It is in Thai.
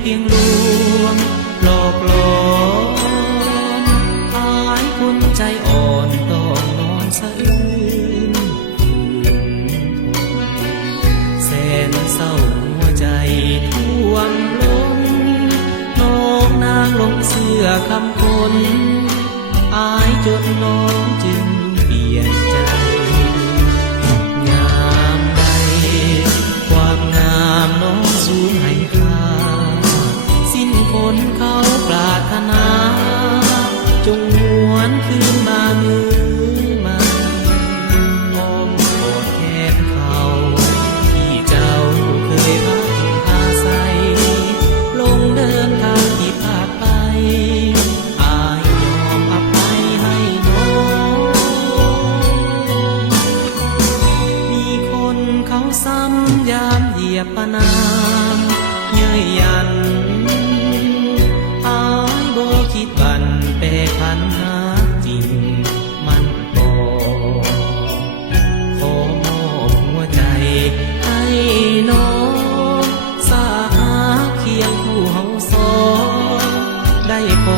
เพียงลวงหลอกหลอนอายคนใจอ่อนต้องนอนสะอื้นแสนเศร้าหัวใจท่วมล้นน้องนางลงเสื้อคำคนอายจนน้องจึงเปลี่ยนใจงามใดความงามน้องสูญให้ค่าสิ้นคนเขาปรารถนาจงหวนคืนมามือมาอ้อมกอดแขนเขาที่เจ้าเคยพักอาศัยลงเดินทางที่ผ่านไปอายยอมอภัยให้น้องมีคนเขาซ้ำยามเหยียบปะนามเย้ยยันอายบ่คิดบันแปรพันหาจริงมันบ่ขอมอบหัวใจให้น้องสาหาเคียงคู่เฮาสองได้พอ